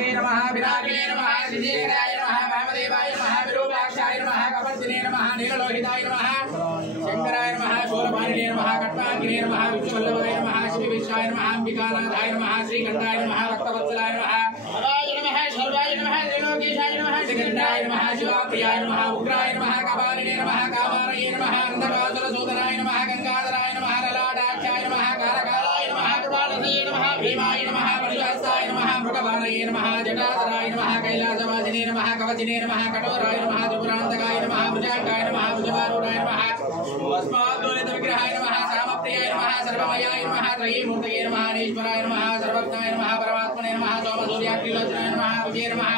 विष्णवे नमः विरागिणे नमः श्रीशेखराय नमः वामदेवाय नमः विरूपाक्षाय नमः कपर्दिने नमः नीललोहिताय नमः शंकराय नमः शूलपाणिने नमः कट्वांगिने नमः विष्णुवल्लभाय नमः श्रीविशाय नमः अंबिकानाथाय नमः श्रीकंठाय नमः भक्तवत्सलाय नमः अवाय नमः सर्वाय नमः त्रिलोकेशाय नमः श्रीकंठाय नमः शिवाप्रियाय नमः उग्राय नमः कपालिने नमः कामारये नमः अंधकासुरसूदनाय नमः गंगाधराय नमः ललाटाक्षाय नमः कारकालाय नमः कृपालये नमः भीमाय नमः परशुहस्ताय नमः मृगवालये नमः जटाधराय नमः कैलासवासिने नमः कवचिने नमः कठोराय नमः त्रिपुरान्तकाय नमः भुजङ्गाय नमः भुजवारूढाय नमः अस्माद्दोलितविग्रहाय नमः सामप्रियाय नमः सर्वमयाय नमः त्रयीमूर्तये नमः अनीश्वराय नमः सर्वज्ञाय नमः परमात्मने नमः सोमसूर्याग्निलोचनाय नमः विजय नमः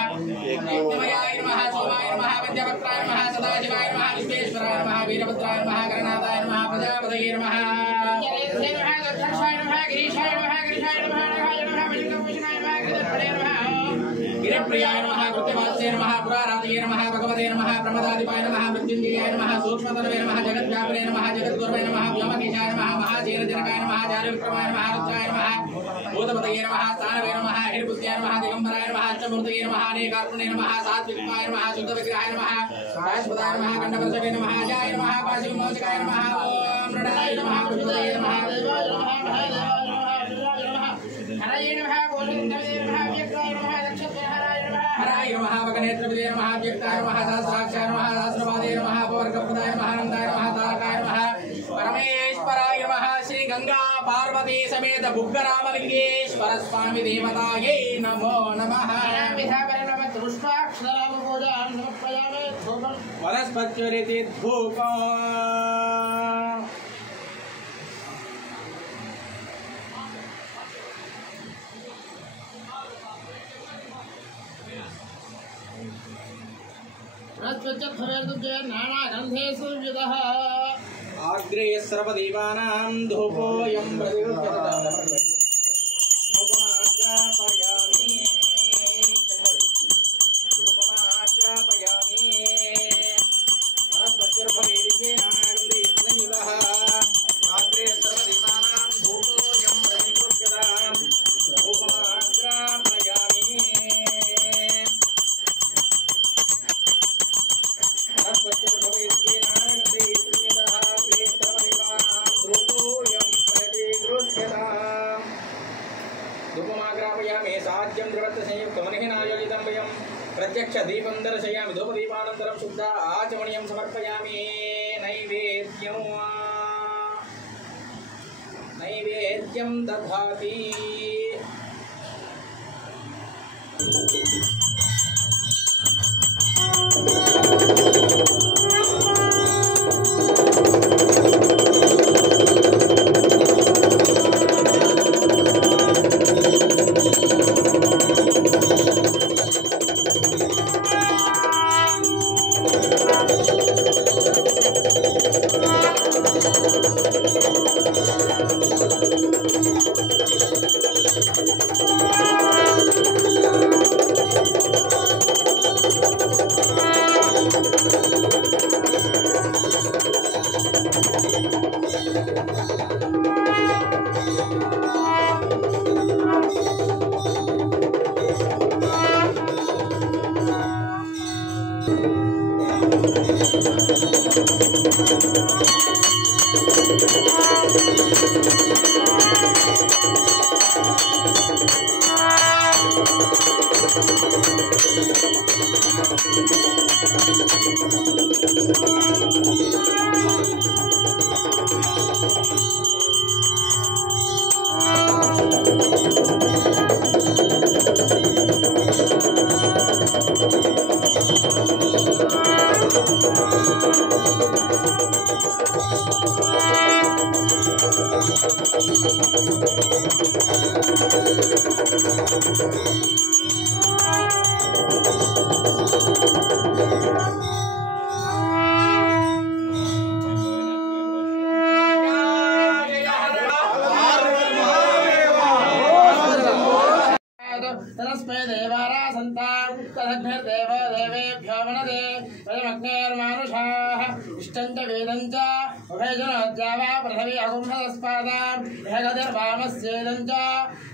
यज्ञमयाय नमः सोमाय नमः विद्यावक्त्राय नमः सदाशिवाय नमः विश्वेश्वराय नमः वीरभद्राय नमः गणनाथाय नमः प्रजापतये नमः गिरिप्रियाय नमः कृत्यवास्ये नमः पुराराधये नमः भगवते नमः प्रमदाधिपाय नमः मृत्युंजयाय नमः सूक्ष्मतनवे नमः जगद्व्यापिने नमः जगद्गुरवे नमः व्योमकेशाय नमः महाचीनजनकाय नमः चारुविक्रमाय नमः रुद्राय नमः भूतपतये नमः स्थानवे नमः हिरपुत्याय नमः दिगंबराय नमः अष्टमूर्तये नमः अनेकात्मने नमः सात्विकाय नमः शुद्धविग्रहाय नमः शाश्वताय नमः खण्डवर्षवे नमः अजाय नमः पाशविमोचकाय नमः ओम मृडाय नमः पुष्पतये नमः देवाय नमः हरये नमः गोविंदवे नमः व्यक्ताय नमः नक्षत्रहराय नमः हराय नमः वगनेत्रविदे नमः व्यक्ताय नमः सहस्राक्षाय नमः सहस्रपादे नमः पवर्गप्रदाय नमः आनन्दाय नमः तारकाय नमः परमेश्वराय नमः श्री गंगा पार्वती समेत बुग्गरामलिंगेश्वर स्वामी देवतायै नमो नमः वनस्पत्युरिति धूपम् आग्रे सर्वदेवानां धूपोऽयं प्रतिगृह्यते प्रत्यक्ष दीपं दर्शयामि धूपदीपानन्तरं शुद्ध आचमनीयं समर्पयामि नैवेद्यं दधाति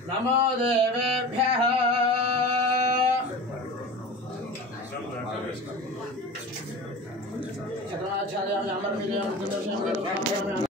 नमो देवेभ्यः। శతమాచార్యామి అమరవీర్యామి